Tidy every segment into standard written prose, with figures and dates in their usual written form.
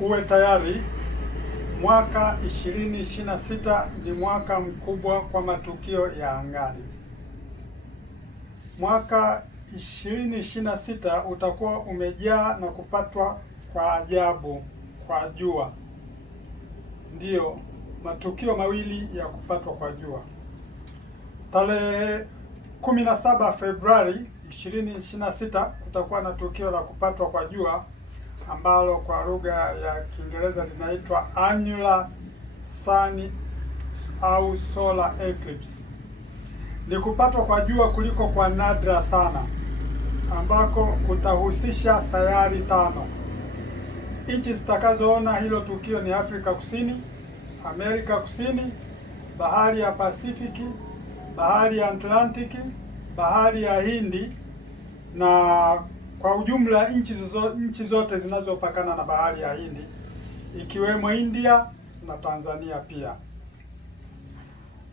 uwe tayari. Mwaka 2026 ni mwaka mkubwa kwa matukio ya angani. Mwaka 2026 utakuwa umejaa na kupatwa kwa ajabu kwa jua. Ndiyo, matukio mawili ya kupatwa kwa jua. Tarehe 17 Februari 2026 kutakuwa na tukio la kupatwa kwa jua ambalo kwa lugha ya Kiingereza linaitwa annular sun au solar eclipse. Ni kupatwa kwa jua kuliko kwa nadra sana, ambako kutahusisha sayari 5. Nchi zitakazoona hilo tukio ni Afrika Kusini, Amerika Kusini, bahari ya Pasifiki, bahari ya Atlantiki, bahari ya Hindi na kwa ujumla nchi zote zinazopakana na bahari ya Hindi ikiwemo India na Tanzania pia.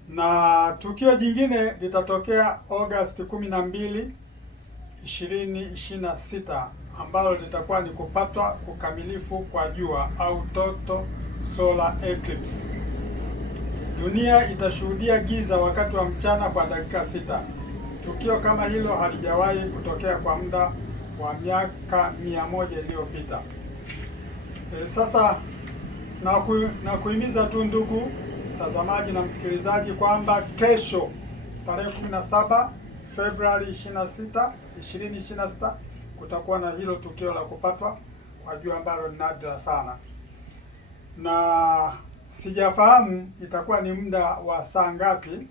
Na tukio jingine litatokea Agosti 12, 2026 ambalo litakuwa ni kupatwa kukamilifu kwa jua au total solar eclipse. Dunia itashuhudia giza wakati wa mchana kwa dakika 6. Tukio kama hilo halijawahi kutokea kwa muda wa miaka 100 iliyopita. Sasa na kuhimiza tu ndugu mtazamaji na msikilizaji kwamba kesho tarehe 17 Februari 2026 kutakuwa na hilo tukio la kupatwa kwa jua ambalo ni nadra sana, na sijafahamu itakuwa ni muda wa saa ngapi,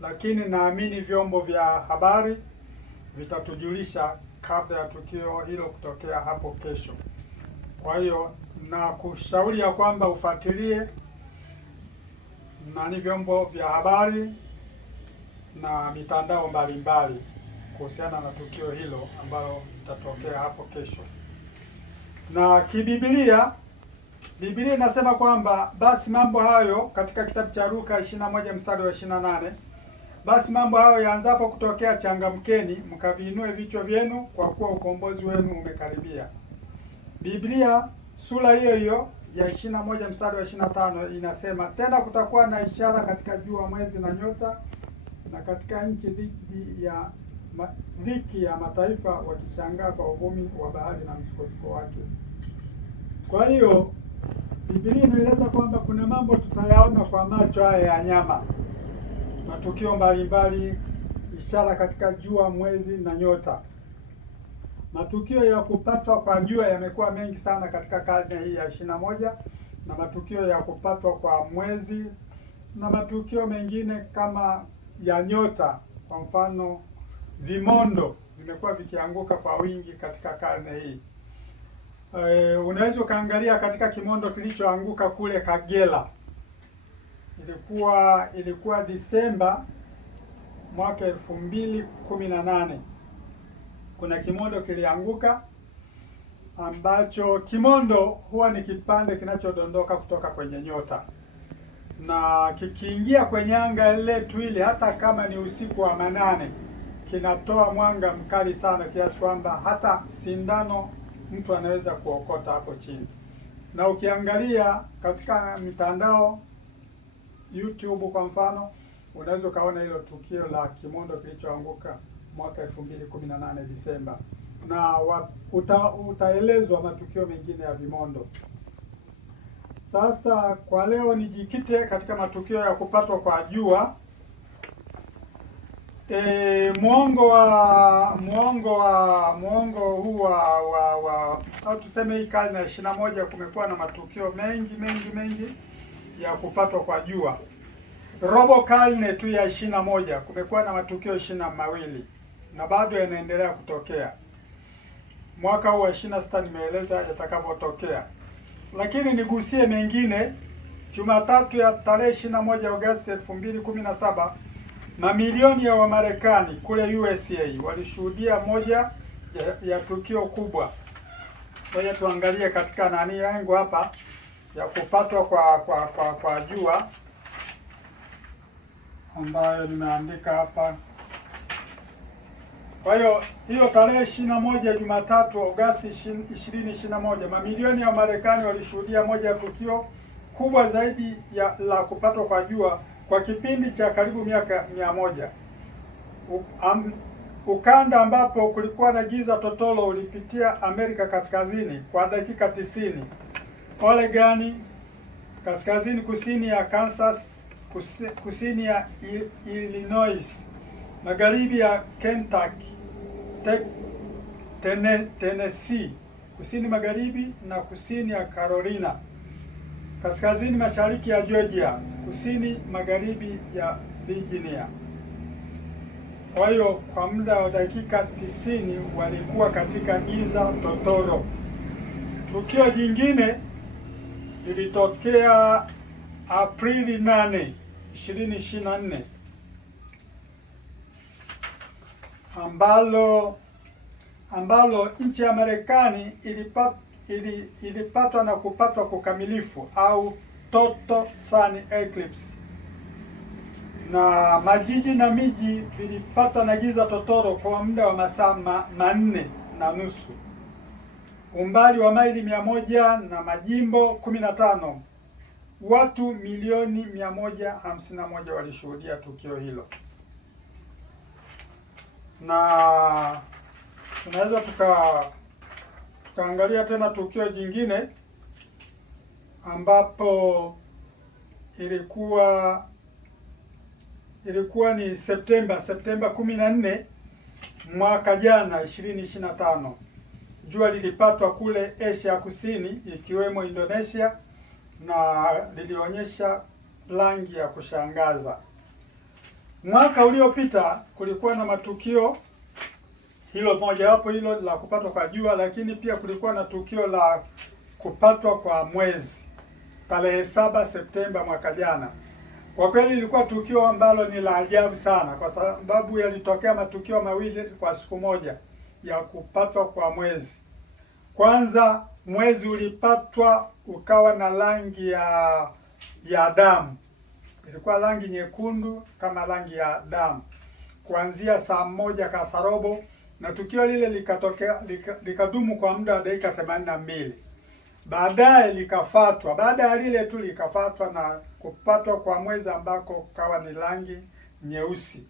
lakini naamini vyombo vya habari vitatujulisha kabla ya tukio hilo kutokea hapo kesho. Kwa hiyo na kushauri ya kwamba ufuatilie vyombo vya habari na mitandao mbalimbali kuhusiana na tukio hilo ambalo litatokea hapo kesho. Na kiBiblia, Biblia inasema kwamba basi mambo hayo katika kitabu cha Luka 21 mstari wa 28, basi mambo hayo yaanzapo kutokea changamkeni, mkaviinue vichwa vyenu, kwa kuwa ukombozi wenu umekaribia. Biblia sura hiyo hiyo ya 21 mstari wa 25 inasema tena, kutakuwa na ishara katika jua, mwezi na nyota, na katika nchi dhiki ya mataifa wakishangaa kwa uvumi wa bahari na msukosuko wake. Kwa hiyo Biblia inaeleza kwamba kuna mambo tutayaona kwa macho haya ya nyama, matukio mbalimbali, ishara katika jua, mwezi na nyota. Matukio ya kupatwa kwa jua yamekuwa mengi sana katika karne hii ya 21, na matukio ya kupatwa kwa mwezi na matukio mengine kama ya nyota, kwa mfano vimondo vimekuwa vikianguka kwa wingi katika karne hii. Unaweza ukaangalia katika kimondo kilichoanguka kule Kagera, ilikuwa Disemba mwaka 2018. Kuna kimondo kilianguka, ambacho kimondo huwa ni kipande kinachodondoka kutoka kwenye nyota, na kikiingia kwenye anga letu ile, hata kama ni usiku wa manane, kinatoa mwanga mkali sana kiasi kwamba hata sindano mtu anaweza kuokota hapo chini. Na ukiangalia katika mitandao YouTube kwa mfano, unaweza ukaona hilo tukio la kimondo kilichoanguka mwaka 2018 Disemba, na utaelezwa matukio mengine ya vimondo. Sasa kwa leo nijikite katika matukio ya kupatwa kwa jua. Muongo huu au tuseme hii karne ya 21 kumekuwa na matukio mengi ya kupatwa kwa jua. Robo karne tu ya 21 kumekuwa na matukio 22 na bado yanaendelea kutokea. Mwaka huu wa 26 nimeeleza yatakavyotokea, lakini nigusie mengine. Jumatatu ya tarehe 21 Agosti 2017, mamilioni ya Wamarekani kule USA walishuhudia moja ya tukio kubwa. Kwa hiyo tuangalie katika nani yangu hapa ya kupatwa kwa jua ambayo nimeandika hapa. Kwa hiyo tarehe 21 Jumatatu Agosti 2021, mamilioni ya Marekani walishuhudia moja ya tukio kubwa zaidi la kupatwa kwa jua kwa kipindi cha karibu miaka 100. Ukanda ambapo kulikuwa na giza totolo ulipitia Amerika Kaskazini kwa dakika 90. Oregon, kaskazini kusini ya Kansas, kusini ya Illinois, magharibi ya Kentucky, Tennessee, kusini magharibi na kusini ya Carolina, kaskazini mashariki ya Georgia, kusini magharibi ya Virginia. Kwa hiyo kwa muda wa dakika 90 walikuwa katika giza totoro. Tukio jingine lilitokea Aprili 8, 2024 ambalo nchi ya Marekani ilipatwa na kupatwa kukamilifu au total sun eclipse, na majiji na miji vilipata na giza totoro kwa muda wa masaa 4.5, umbali wa maili 100 na majimbo 15. Watu milioni 151 walishuhudia tukio hilo. Na tunaweza tukaangalia tena tukio jingine ambapo ilikuwa ni Septemba 14 mwaka jana 2025. Jua lilipatwa kule Asia Kusini ikiwemo Indonesia na lilionyesha rangi ya kushangaza. Mwaka uliopita kulikuwa na matukio hilo mojawapo hilo la kupatwa kwa jua, lakini pia kulikuwa na tukio la kupatwa kwa mwezi tarehe 7 Septemba mwaka jana. Kwa kweli ilikuwa tukio ambalo ni la ajabu sana, kwa sababu yalitokea matukio mawili kwa siku moja ya kupatwa kwa mwezi. Kwanza, mwezi ulipatwa ukawa na rangi ya damu, ilikuwa rangi nyekundu kama rangi ya damu kuanzia saa 1 kasorobo, na tukio lile likadumu kwa muda wa dakika 82. Baadaye likafuatwa, baada ya lile tu likafuatwa na kupatwa kwa mwezi ambako kawa ni rangi nyeusi,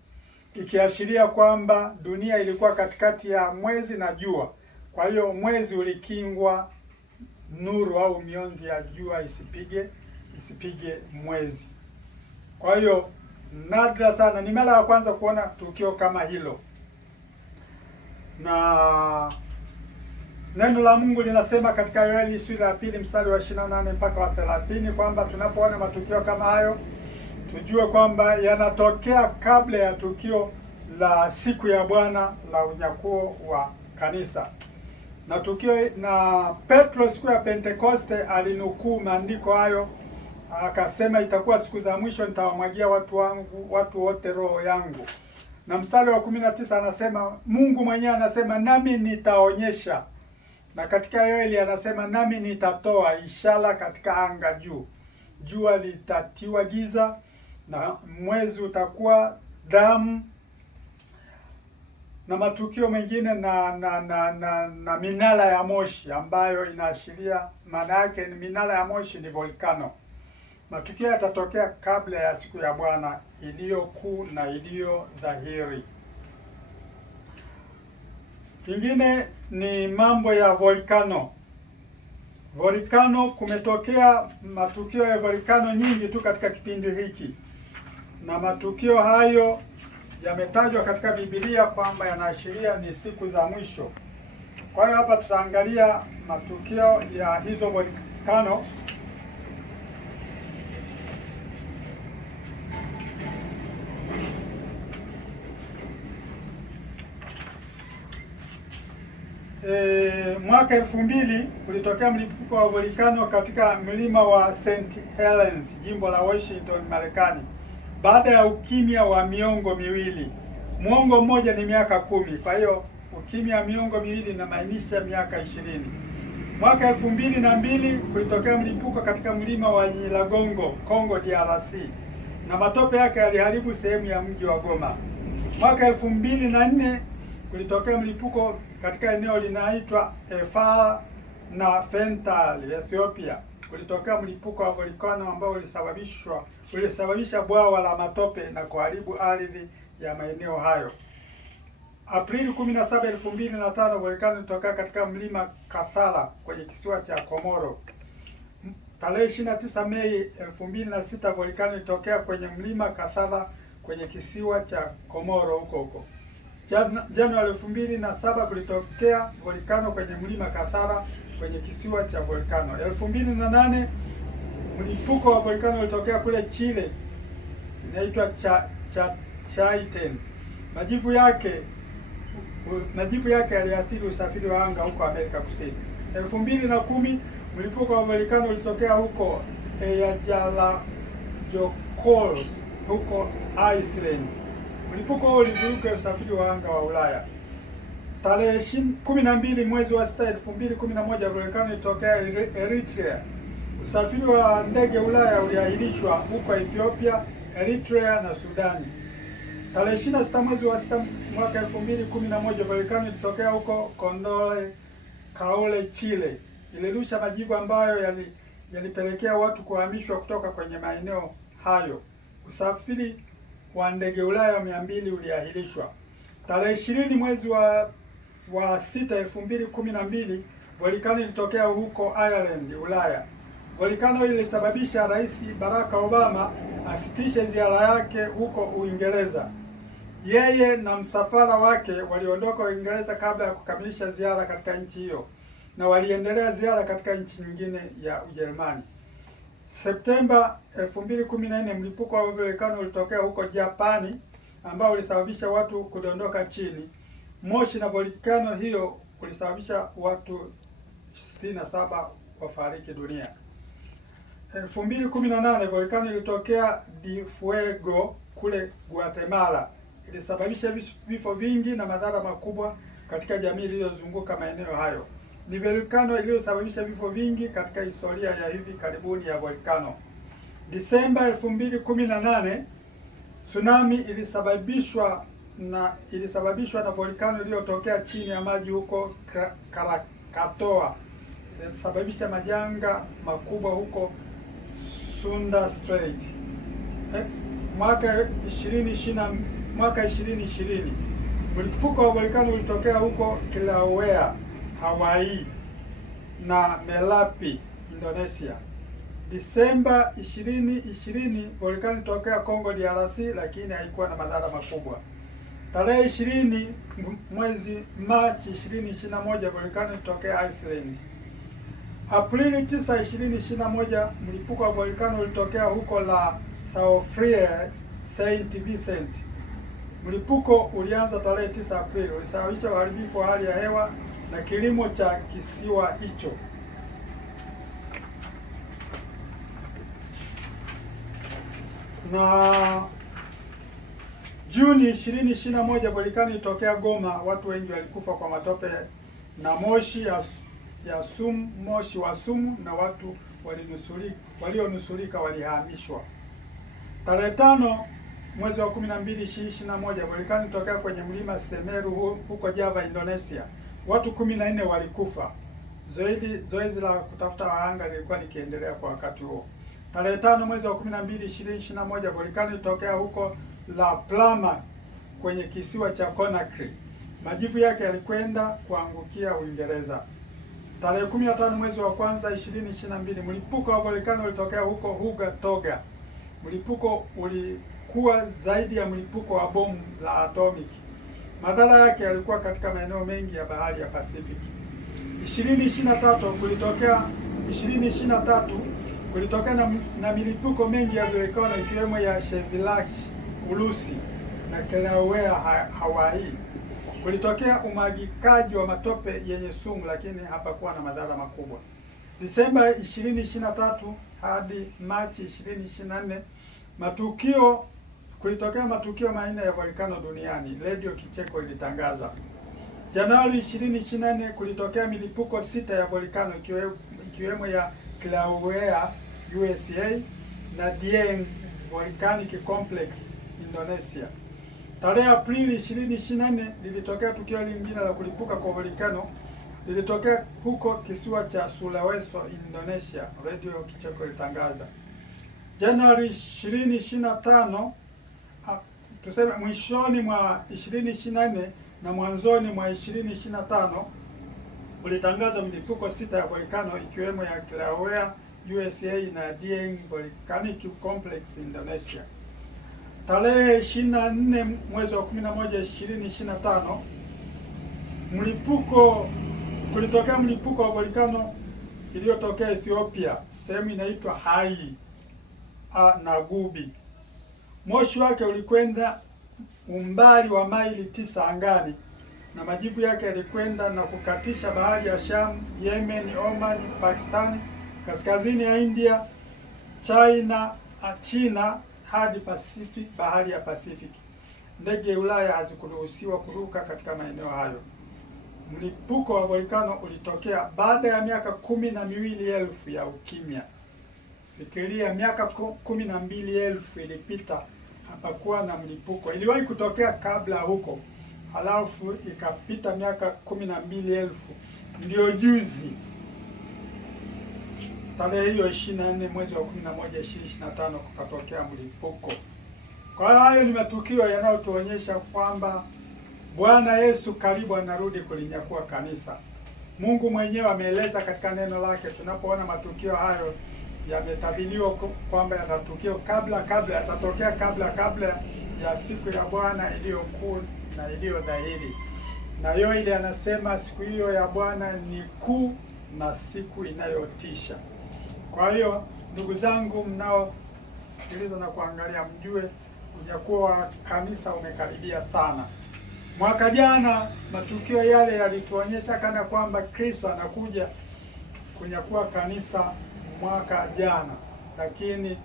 ikiashiria kwamba dunia ilikuwa katikati ya mwezi na jua. Kwa hiyo mwezi ulikingwa nuru au mionzi ya jua isipige mwezi. Kwa hiyo nadra sana, ni mara ya kwanza kuona tukio kama hilo. Na neno la Mungu linasema katika Yoeli sura ya 2 mstari wa 28 mpaka wa 30 kwamba tunapoona matukio kama hayo tujue kwamba yanatokea kabla ya tukio la siku ya Bwana la unyakuo wa kanisa. Na Petro siku ya Pentekoste alinukuu maandiko hayo, akasema itakuwa siku za mwisho nitawamwagia watu wote roho yangu. Na mstari wa 19 anasema Mungu mwenyewe anasema nami nitaonyesha. Na katika Yoeli anasema nami nitatoa ishara katika anga juu. Jua litatiwa giza na mwezi utakuwa damu, na matukio mengine na minara ya moshi ambayo inaashiria, maana yake ni minara ya moshi ni volcano. Matukio yatatokea kabla ya siku ya Bwana iliyo kuu na iliyo dhahiri. Kingine ni mambo ya volcano. Volcano, kumetokea matukio ya volcano nyingi tu katika kipindi hiki, na matukio hayo yametajwa katika Biblia kwamba yanaashiria ni siku za mwisho. Kwa hiyo hapa tutaangalia matukio ya hizo volcano. Mwaka 2000 kulitokea mlipuko wa volcano katika mlima wa St. Helens, jimbo la Washington, Marekani, baada ya ukimya wa miongo miwili. Muongo mmoja ni miaka 10, kwa hiyo ukimya wa miongo miwili inamaanisha miaka 20. Mwaka 2002 kulitokea mlipuko katika mlima wa Nyiragongo, Kongo DRC, na matope yake yaliharibu sehemu ya mji wa Goma. Mwaka 2004 kulitokea mlipuko katika eneo linaitwa Efara na Fental, Ethiopia. Kulitokea mlipuko wa volkano ambao ulisababisha bwawa la matope na kuharibu ardhi ya maeneo hayo. Aprili 17, 2005 volkano ilitokea katika mlima Kathara kwenye kisiwa cha Komoro. Tarehe 29 Mei 2006 volkano ilitokea kwenye mlima Kathara kwenye kisiwa cha Komoro huko. Januari 2007 kulitokea volkano kwenye mlima Kathara kwenye kisiwa cha volkano. 2008 mlipuko wa volkano ulitokea kule Chile, inaitwa Chaiten. Majivu yake yaliathiri usafiri wa anga huko Amerika Kusini. 2010 mlipuko wa volkano ulitokea huko Eyjafjallajökull huko Iceland. Mlipuko huo ulivuruga usafiri wa anga wa Ulaya. Tarehe 12 mwezi wa 6, 2011 volkano ilitokea Eritrea. Usafiri wa ndege Ulaya uliahirishwa huko Ethiopia, Eritrea na Sudani. Tarehe 26 mwezi wa 6 mwaka 2011 volkano ilitokea huko Condole Kaule, Chile. Ilirusha majivu ambayo yalipelekea watu kuhamishwa kutoka kwenye maeneo hayo. Usafiri wa ndege Ulaya 200 uliahirishwa. Tarehe 20 mwezi wa 6 2012 volkano ilitokea huko Ireland, Ulaya. Volkano ilisababisha Rais Barack Obama asitishe ziara yake huko Uingereza. Yeye na msafara wake waliondoka Uingereza kabla ya kukamilisha ziara katika nchi hiyo, na waliendelea ziara katika nchi nyingine ya Ujerumani. Septemba 2014 mlipuko wa volkano ulitokea huko Japani ambao ulisababisha watu kudondoka chini. Moshi na volkano hiyo ulisababisha watu 67 wafariki dunia. 2018 volkano ilitokea Di Fuego kule Guatemala. Ilisababisha vifo vingi na madhara makubwa katika jamii iliyozunguka maeneo hayo. Ni volkano iliyosababisha vifo vingi katika historia ya hivi karibuni ya volkano. Disemba 2018 tsunami ilisababishwa na volkano iliyotokea chini ya maji huko Krakatoa. Ilisababisha majanga makubwa huko Sunda Strait. Mwaka 2020 mlipuko wa volkano ulitokea huko Kilauea, Hawaii na Melapi, Indonesia. Disemba 2020 volkano ilitokea Kongo DRC, lakini haikuwa na madhara makubwa. Tarehe 20 mwezi Machi 2021 volkano ilitokea Iceland. Aprili 9, 2021 mlipuko wa volkano ulitokea huko La Saufriere, Saint Vincent. Mlipuko ulianza tarehe 9 Aprili, ulisababisha uharibifu wa hali ya hewa na kilimo cha kisiwa hicho. Na Juni 2021 volkano ilitokea Goma. Watu wengi walikufa kwa matope na moshi moshi wa sumu, na watu walionusurika walihamishwa. Tarehe 5 mwezi wa 12 2021 volkano ilitokea kwenye mlima Semeru huko Java, Indonesia. Watu 14 walikufa. Zoezi la kutafuta wahanga lilikuwa likiendelea kwa wakati huo. Tarehe 5 mwezi wa 12 2021 volkano ilitokea huko La Palma kwenye kisiwa cha Conakry. Majivu yake yalikwenda kuangukia Uingereza. Tarehe 15 mwezi wa kwanza 2022 mlipuko wa volkano ulitokea huko Huga, Toga. Mlipuko ulikuwa zaidi ya mlipuko wa bomu la atomic. Madhara yake yalikuwa katika maeneo mengi ya bahari ya Pacific. 2023 kulitokea na milipuko mengi ya volkano ikiwemo ya Sevilla, Urusi na Kilauea, Hawaii. Kulitokea umwagikaji wa matope yenye sumu, lakini hapakuwa na madhara makubwa. Disemba 2023 hadi Machi 2024 kulitokea matukio manne ya volkano duniani, Radio Kicheko ilitangaza. Januari 2024 kulitokea milipuko 6 ya volkano ikiwemo ya Kilauea, USA na Dieng Volcanic Complex, Indonesia. Tarehe Aprili 2024 lilitokea tukio lingine la kulipuka kwa volkano, lilitokea huko kisiwa cha Sulawesi, Indonesia. Radio Kicheko ilitangaza. Januari 2025, tuseme mwishoni mwa 2024 na mwanzoni mwa 2025 ulitangaza milipuko 6 ya volkano ikiwemo ya Kilauea USA na Dieng Volcanic Complex Indonesia. Tarehe 24 mwezi wa 11 2025 kulitokea mlipuko wa volkano iliyotokea Ethiopia, sehemu inaitwa Hai Nagubi. Moshi wake ulikwenda umbali wa maili 9 angani na majivu yake yalikwenda na kukatisha bahari ya Sham, Yemen, Oman, Pakistan, kaskazini ya India, China hadi bahari ya Pacific. Ndege ya Ulaya hazikuruhusiwa kuruka katika maeneo hayo. Mlipuko wa volkano ulitokea baada ya miaka 12,000 ya ukimya. Fikiria, miaka 12,000 ilipita, hapakuwa na mlipuko. Iliwahi kutokea kabla huko, halafu ikapita miaka 12,000, ndio juzi tarehe hiyo 24 mwezi wa 11 2025 kukatokea mlipuko. Kwa hiyo hayo ni matukio yanayotuonyesha kwamba Bwana Yesu karibu anarudi kulinyakua kanisa. Mungu mwenyewe ameeleza katika neno lake. Tunapoona matukio hayo yametabiriwa kwamba yatatokea yatatokea kabla ya siku ya Bwana iliyokuu na iliyo dhahiri. Na Yoeli anasema siku hiyo ya Bwana ni kuu na siku inayotisha. Kwa hiyo ndugu zangu mnaosikiliza na kuangalia, mjue unyakuo wa kanisa umekaribia sana. Mwaka jana matukio yale yalituonyesha kana kwamba Kristo anakuja kunyakua kanisa mwaka jana, lakini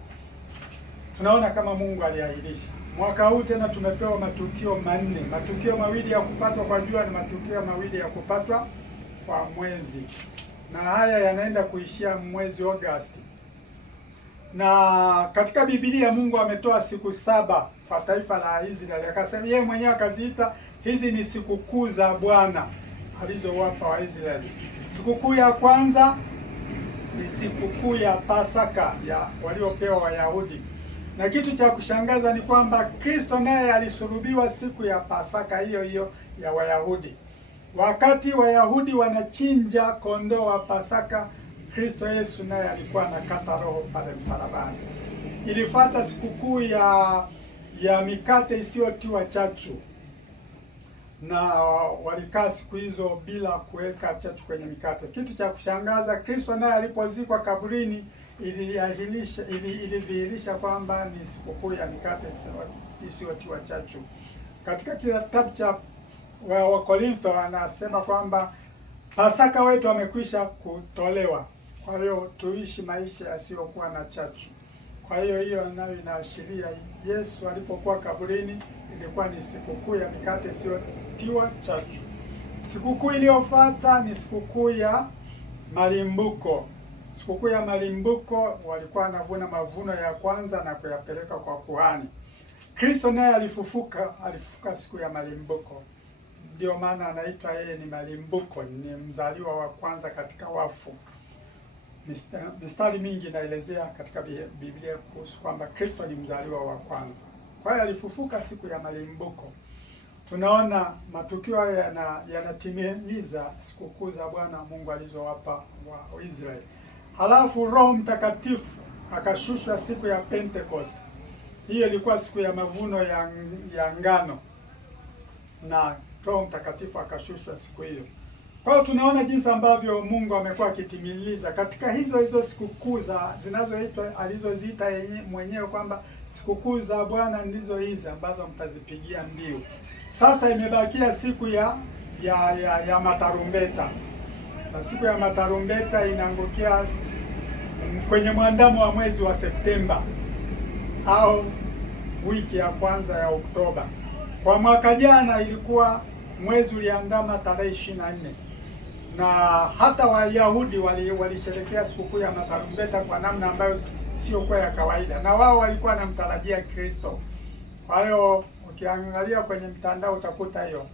tunaona kama Mungu aliahirisha. Mwaka huu tena tumepewa matukio manne, matukio mawili ya kupatwa kwa jua na matukio mawili ya kupatwa kwa mwezi, na haya yanaenda kuishia mwezi Agosti. Na katika Biblia Mungu ametoa siku 7 kwa taifa la Israeli, akasema yeye mwenyewe akaziita hizi ni sikukuu za Bwana alizowapa Waisraeli. Sikukuu ya kwanza ni sikukuu ya Pasaka ya waliopewa Wayahudi, na kitu cha kushangaza ni kwamba Kristo naye alisulubiwa siku ya Pasaka hiyo hiyo ya Wayahudi. Wakati Wayahudi wanachinja kondoo wa Pasaka, Kristo Yesu naye alikuwa anakata roho pale msalabani. Ilifuata sikukuu ya mikate isiyotiwa chachu, na walikaa siku hizo bila kuweka chachu kwenye mikate. Kitu cha kushangaza, Kristo naye alipozikwa kaburini ilidhihirisha kwamba ni sikukuu ya mikate isiyotiwa chachu. Katika kitabu cha Wakorintho anasema kwamba Pasaka wetu amekwisha kutolewa, kwa hiyo tuishi maisha yasiyokuwa na chachu. Kwa hiyo nayo inaashiria Yesu alipokuwa kaburini ilikuwa ni sikukuu ya mikate isiyotiwa chachu. Sikukuu iliyofuata ni sikukuu ya malimbuko. Sikukuu ya malimbuko walikuwa wanavuna mavuno ya kwanza na kuyapeleka kwa kuhani. Kristo naye alifufuka siku ya malimbuko. Ndio maana anaitwa yeye ni malimbuko, ni mzaliwa wa kwanza katika wafu. Mistari mingi inaelezea katika Biblia kuhusu kwamba Kristo ni mzaliwa wa kwanza. Kwa hiyo alifufuka siku ya malimbuko. Tunaona matukio hayo yanatimiliza sikukuu za Bwana Mungu alizowapa wa Israeli. Halafu Roho Mtakatifu akashushwa siku ya Pentecost. Hiyo ilikuwa siku ya mavuno ya ngano, na Roho Mtakatifu akashushwa siku hiyo. Kwa hiyo tunaona jinsi ambavyo Mungu amekuwa akitimiliza katika hizo sikukuu zinazoitwa alizoziita yeye mwenyewe kwamba sikukuu za Bwana ndizo hizi ambazo mtazipigia mbiu. Sasa imebakia siku ya matarumbeta, na siku ya matarumbeta inaangukia kwenye mwandamo wa mwezi wa Septemba au wiki ya kwanza ya Oktoba. Kwa mwaka jana ilikuwa mwezi uliandama tarehe 24, na hata Wayahudi walisherehekea sikukuu ya matarumbeta kwa namna ambayo sio kwa ya kawaida, na wao walikuwa wanamtarajia Kristo. Kwa hiyo Ukiangalia kwenye mtandao utakuta hiyo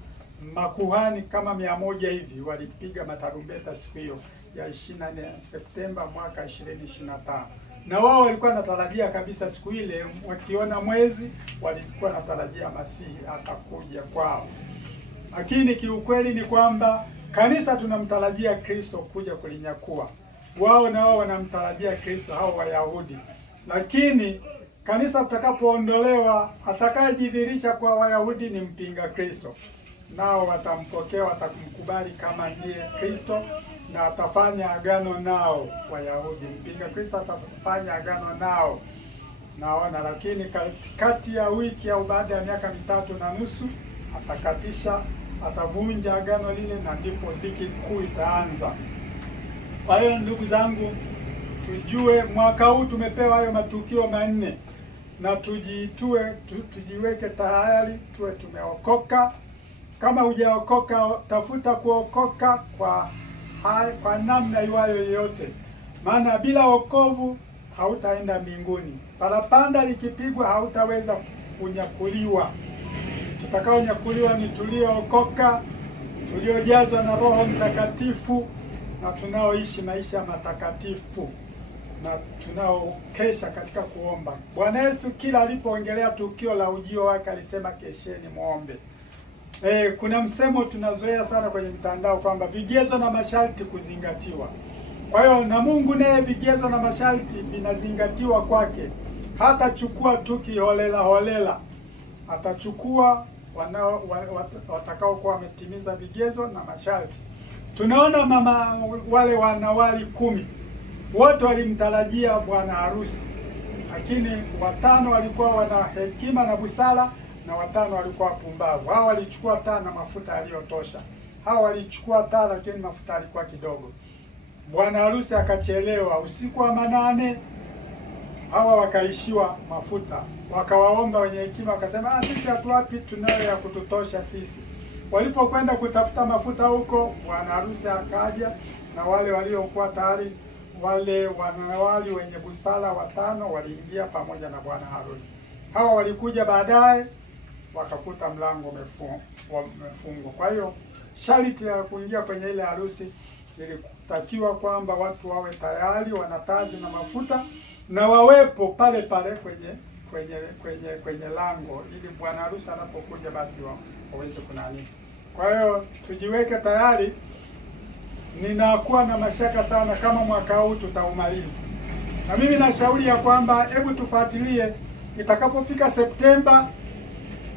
makuhani kama 100 hivi walipiga matarumbeta siku hiyo ya 24 Septemba mwaka 2025. Na wao walikuwa natarajia kabisa siku ile, wakiona mwezi walikuwa natarajia Masihi atakuja kwao. Lakini kiukweli ni kwamba kanisa tunamtarajia Kristo kuja kulinyakua. Wao na wao wanamtarajia Kristo, hao Wayahudi. Lakini kanisa tutakapoondolewa, atakayejidhihirisha kwa Wayahudi ni mpinga Kristo. Nao watampokea, watamkubali kama ndiye Kristo na atafanya agano nao. Wayahudi, mpinga Kristo atafanya agano nao, naona. Lakini katikati ya wiki au baada ya miaka 3.5 atakatisha, atavunja agano lile, na ndipo dhiki kuu itaanza. Kwa hiyo ndugu zangu, tujue mwaka huu tumepewa hayo matukio manne, na tujiweke tayari, tuwe tumeokoka. Kama hujaokoka, tafuta kuokoka kwa namna iwayo yoyote, maana bila wokovu hautaenda mbinguni. Parapanda likipigwa hautaweza kunyakuliwa. Tutakaonyakuliwa ni tuliookoka, tuliojazwa na Roho Mtakatifu, na tunaoishi maisha matakatifu, na tunaokesha katika kuomba. Bwana Yesu kila alipoongelea tukio la ujio wake alisema kesheni muombe. Kuna msemo tunazoea sana kwenye mtandao kwamba vigezo na masharti kuzingatiwa. Kwa hiyo na Mungu naye vigezo na masharti vinazingatiwa kwake. Hatachukua tu kiholela holela. Atachukua watakao kuwa wametimiza vigezo na masharti. Tunaona wale wanawali 10 wote walimtarajia bwana harusi, lakini 5 walikuwa wana hekima na busara na 5 walikuwa wapumbavu. Hao walichukua taa na mafuta yaliyotosha. Hao walichukua taa lakini mafuta yalikuwa kidogo. Bwana harusi akachelewa usiku wa manane. Hawa wakaishiwa mafuta. Wakawaomba wenye hekima, wakasema sisi hatuwapi, tunayo ya kututosha sisi. Walipokwenda kutafuta mafuta huko, bwana harusi akaja na wale waliokuwa tayari, wale wanawali wenye busara 5 waliingia pamoja na bwana harusi. Hawa walikuja baadaye wakakuta mlango umefungwa. Kwa hiyo sharti ya kuingia kwenye ile harusi ilitakiwa kwamba watu wawe tayari, wanatazi na mafuta, na wawepo pale pale kwenye lango, ili bwana harusi anapokuja basi waweze kunani. Kwa hiyo tujiweke tayari. Ninakuwa na mashaka sana kama mwaka huu tutaumaliza. Na mimi nashauri ya kwamba hebu tufuatilie itakapofika Septemba,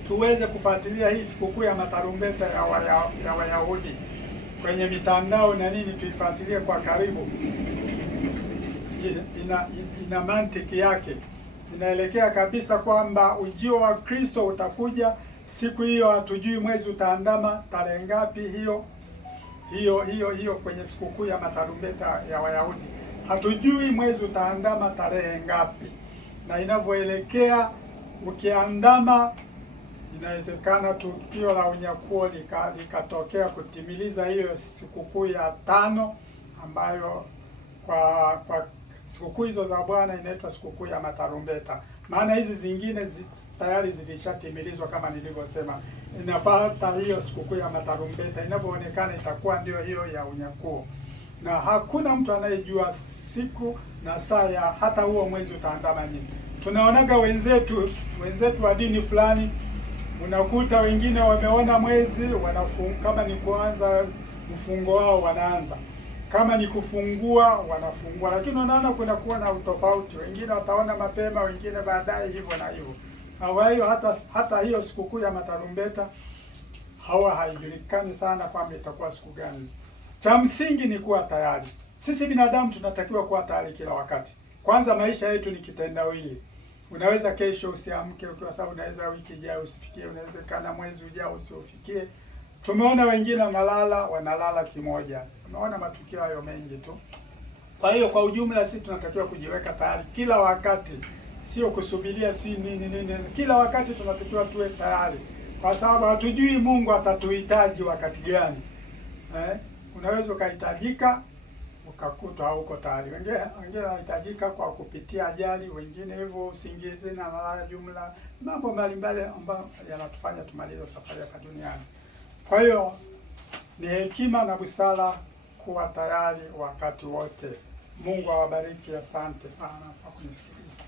tuweze kufuatilia hii sikukuu ya matarumbeta ya Wayahudi kwenye mitandao na nini, tuifuatilie kwa karibu. Ina mantiki yake, inaelekea kabisa kwamba ujio wa Kristo utakuja siku hiyo. Hatujui mwezi utaandama tarehe ngapi hiyo kwenye sikukuu ya matarumbeta ya Wayahudi. Hatujui mwezi utaandama tarehe ngapi, na inavyoelekea ukiandama, inawezekana tukio la unyakuo likatokea kutimiliza hiyo sikukuu ya 5, ambayo kwa sikukuu hizo za Bwana inaitwa sikukuu ya matarumbeta. Maana hizi zingine tayari zilishatimilizwa kama nilivyosema. Inafuata hiyo sikukuu ya matarumbeta, inavyoonekana itakuwa ndio hiyo ya unyakuo. Na hakuna mtu anayejua siku na saa ya hata huo mwezi utaandama nini. Tunaonaga wenzetu wa dini fulani, unakuta wengine wameona mwezi kama ni kuanza mfungo wao wanaanza, kama ni kufungua wanafungua, lakini unaona kuna kuwa na utofauti. Wengine wataona mapema, wengine baadaye, hivyo na hivyo. Kwa hiyo hata hiyo sikukuu ya matarumbeta haijulikani sana kwamba itakuwa siku gani. Cha msingi ni kuwa tayari. Sisi binadamu tunatakiwa kuwa tayari kila wakati. Kwanza maisha yetu ni kitendawili. Unaweza kesho usiamke ukiwa sawa, unaweza wiki ijayo usifikie, unawezekana mwezi ujao usiufikie. Tumeona wengine wanalala kimoja. Tumeona matukio hayo mengi tu. Kwa hiyo kwa ujumla sisi tunatakiwa kujiweka tayari kila wakati. Sio kusubiria nini. Kila wakati tunatakiwa tuwe tayari, kwa sababu hatujui Mungu atatuhitaji wakati gani. Unaweza ukahitajika ukakutwa hauko tayari. Wengine wanahitajika kwa kupitia ajali, wengine hivyo usingizi na lala jumla, mambo mbalimbali ambayo yanatufanya tumalize safari hapa duniani. Kwa hiyo ni hekima na busara kuwa tayari wakati wote. Mungu awabariki. Asante sana kwa kunisikiliza.